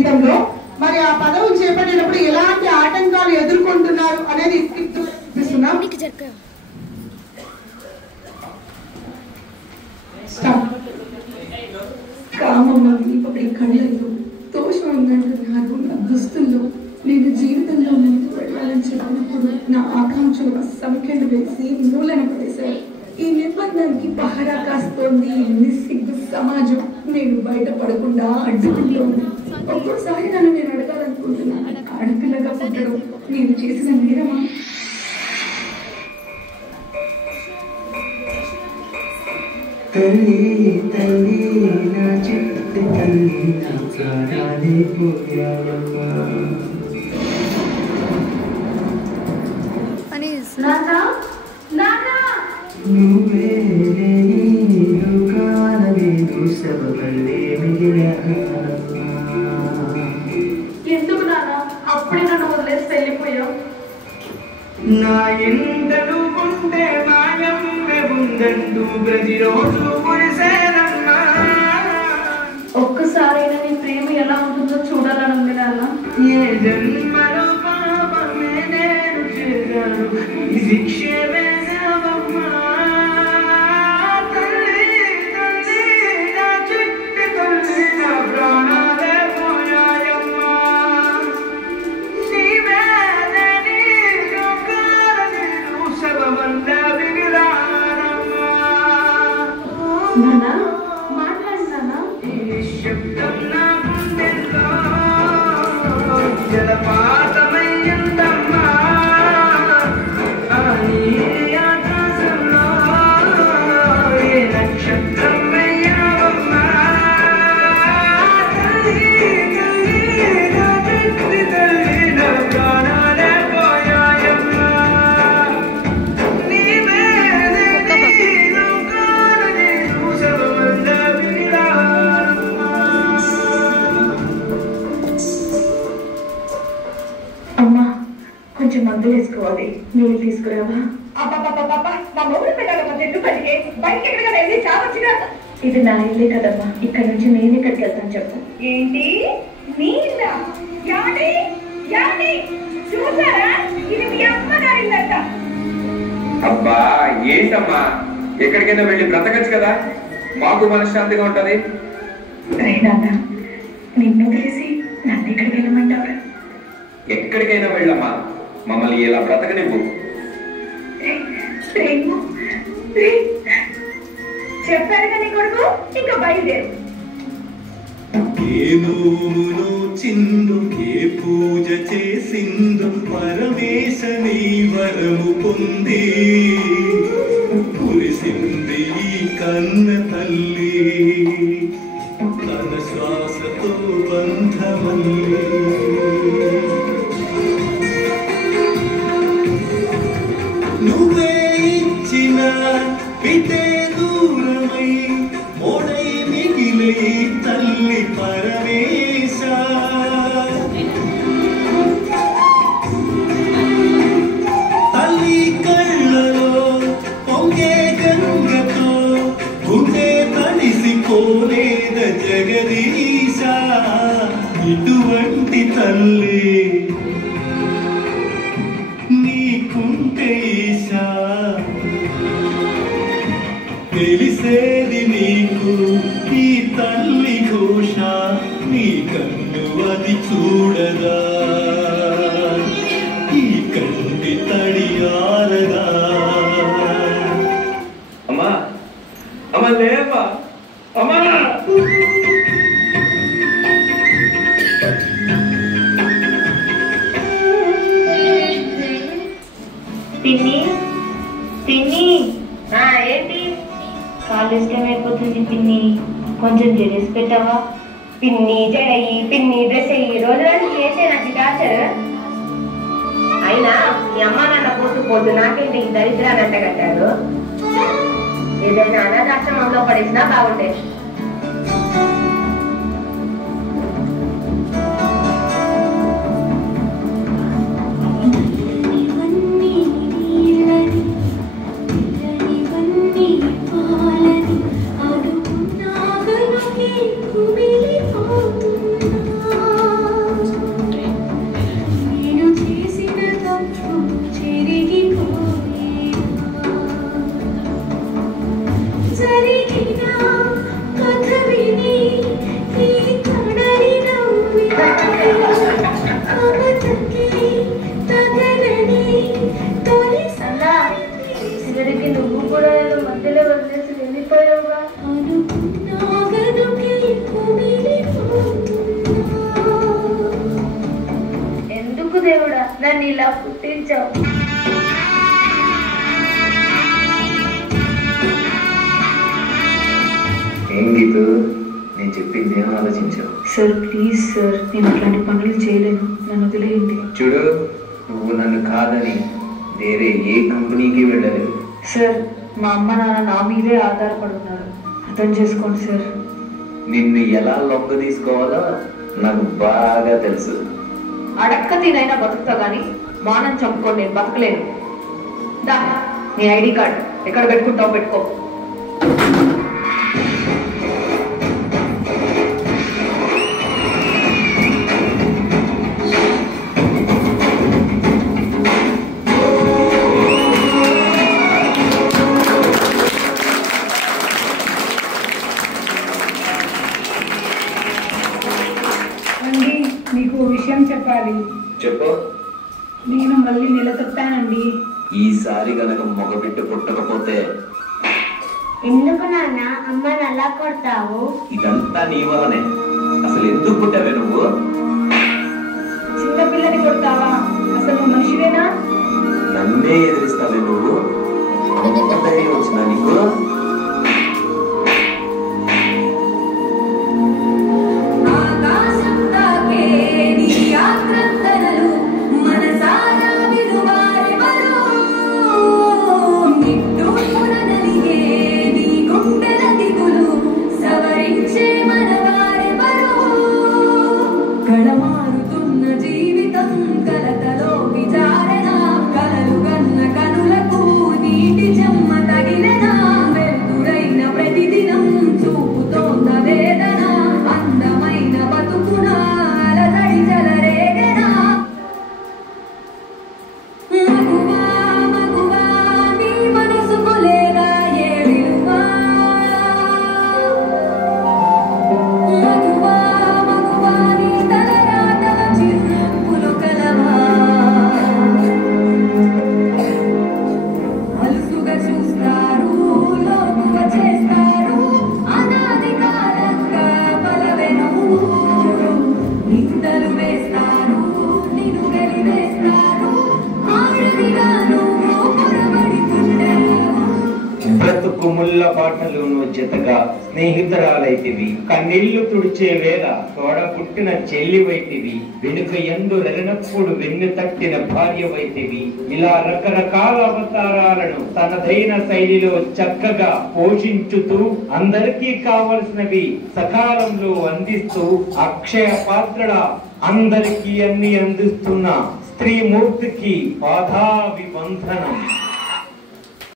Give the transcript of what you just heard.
జీవితంలో మరి ఆ పదవులు చేపట్టేటప్పుడు ఎలాంటి ఆటంకాలు ఎదుర్కొంటున్నారు అనేది చూపిస్తున్నాం. కామమ్మ దీపపై కళ్ళల్లో దోషం ఉందంటున్నారు. నా దుస్తుల్లో నేను జీవితంలో ముందుకు వెళ్ళాలని చెప్పినప్పుడు నా ఆకాంక్షలు సంఖ్యలు వేసి మూలన పడేశారు. ఈ నిర్బంధానికి పహరా కాస్తోంది నిస్సిగ్గు సమాజం. నేను బయటపడకుండా అడ్డుకుంటోంది. ఒక్కోసారి నన్ను నేను అడగాలనుకుంటున్నాను, ఆడపిల్లగా పుట్టడం నేను చేసిన నేరమా? తల్లి తల్లి నా చిట్టి తల్లి ప్రాణాలే పోయావమ్మా. నువ్వే నేను కానలేదు శవమల్లే మిగిలావమ్మా. ఎందుకు నాన్న అప్పుడే నన్ను వదిలేసి వెళ్ళిపోయావు? నా ఎంతలు ఉంటే మాయమ్మె ఉందంటూ ప్రతిరోజు కురిసేనమ్మా. ఒక్కసారైనా నీ ప్రేమ ఎలా ఉంటుందో చూడాలని ఉంది నాన్న. ఏ జన్మలో పాపమే నేను చేశాను, ఈ శిక్షే వేసావమ్మా. తల్లి తల్లి నా చిట్టి తల్లి నా ప్రాణాలే పోయాయమ్మా. నీవే నాన్న మాట్లాడు నాన్న. శబ్దం నా గుండెల్లో జలపాతమయ్యిందమ్మా. ఆకాశంలో ఏ నక్షత్రం వెయ్యావమ్మా. తల్లి తల్లి నా చిట్టి తల్లి నా ప్రాణాలే పోయాయమ్మా. అమ్మా కొంచెం మందులు వేసుకోవాలి, నీళ్ళు తీసుకురావా? నా మొగుడు పెట్టాలి ఎందుకంటే బయటకి ఎక్కడికైనా వెళ్ళి చావచ్చుగా. ఇది నా ఇల్లే కదమ్మా, ఇక్కడ నుంచి నేను ఎక్కడికి వెళ్తాను చెప్పు. ఏంటి నీళ్ళ యాని యాని చూసారా? ఇది మీ అమ్మ నారిందంట. అబ్బా ఏంటమ్మా, ఎక్కడికైనా వెళ్ళి బ్రతకచ్చు కదా, మాకు మనశ్శాంతిగా ఉంటది. నాన్న నిన్ను తెలిసి నన్ను ఎక్కడికి వెళ్ళమంటావా? ఎక్కడికైనా వెళ్ళమ్మా, మమ్మల్ని ఇలా బ్రతకనివ్వు. చెప్పారుగా నీ కొడుకు, ఇంకా బయలుదేరు. ఏ నోమును చిందుకే పూజ చేసిందు పరమేశని వరము పొంది కురిసింది ఈ కన్న తల్లి తన శ్వాసతో బంధమల్లి. నువ్వే ఇచ్చిన పితే దూరమై ఓడై మిగిలే తల్లి పరమేశ. తల్లి కళ్ళలో పొంగే గంగతో గుండె తడిసిపోలేద జగదీశ. ఇటువంటి తల్లి నీకుంటే ఈశా, తెలిసేది నీకు ఈ తల్లి ఘోష. నీ కన్ను అది చూడదా, ఈ కంటి తడియారదా. అమ్మా అమ్మా లేవా అమ్మా. పిన్ని పిన్ని ఏంటి కాళ్ళు ఇష్టమైపోతుంది పిన్ని, కొంచెం జడేసి పెట్టావా? పిన్ని జడయి పిన్ని డ్రెస్ అయ్యి రోజు రోజుకి చేసే నాకు టార్చర్. అయినా మీ అమ్మ నాన్న పోతూ పోతూ నాకేంటి ఈ దరిద్రాన్ని అంటగట్టారు. ఏదైనా అనాథాశ్రమంలో పడేసినా బాగుండేది. చివరికి నువ్వు కూడా మధ్యలో వదిలేసి వెళ్ళిపోయావుగా. ఎందుకు దేవుడా నన్ను ఇలా పుట్టించావు? ఏం గీతు, నేను చెప్పింది ఏం ఆలోచించావు? సార్ ప్లీజ్ సార్, నేను అట్లాంటి పనులు చేయలేను, నన్ను వదిలేయండి. చూడు, నువ్వు నన్ను కాదని వేరే ఏ కంపెనీకి వెళ్ళలేదు. సార్ మా అమ్మ నాన్న నా మీదే ఆధారపడుతున్నారు, అర్థం చేసుకోండి సార్. నిన్ను ఎలా లొంగ తీసుకోవాలో నాకు బాగా తెలుసు. అడక్క తినైనా బతుకుతా కానీ మానం చంపుకోండి, నేను బతకలేను. దా నీ ఐడి కార్డ్ ఎక్కడ పెట్టుకుంటావు పెట్టుకో. మీకు విషయం చెప్పాలి. చెప్పు. నేను మళ్ళీ నిలదొప్పానండి. ఈసారి గనక మగబిడ్డ పుట్టకపోతే ఎందుకు నాన్న అమ్మని అలా కొడతావు? ఇదంతా నీ వల్లనే. అసలు ఎందుకు పుట్టావే నువ్వు? చిన్నపిల్లని కొడతావా? అసలు నువ్వు మనిషివేనా? నన్నే ఎదిరిస్తావే నువ్వు? అంత ధైర్యం వచ్చినా నీకు? ముళ్ళ పాటలోను జతగా స్నేహితురాలైతివి, కన్నీళ్లు తుడిచే వేళ తోడ పుట్టిన చెల్లివైతివి, వెనుక ఎందు రెనప్పుడు వెన్ను తట్టిన భార్యవైతివి. ఇలా రకరకాల అవతారాలను తనదైన శైలిలో చక్కగా పోషించుతూ అందరికీ కావలసినవి సకాలంలో అందిస్తూ అక్షయ పాత్రల అందరికీ అన్ని అందిస్తున్న స్త్రీమూర్తికి పాదాభివందనం.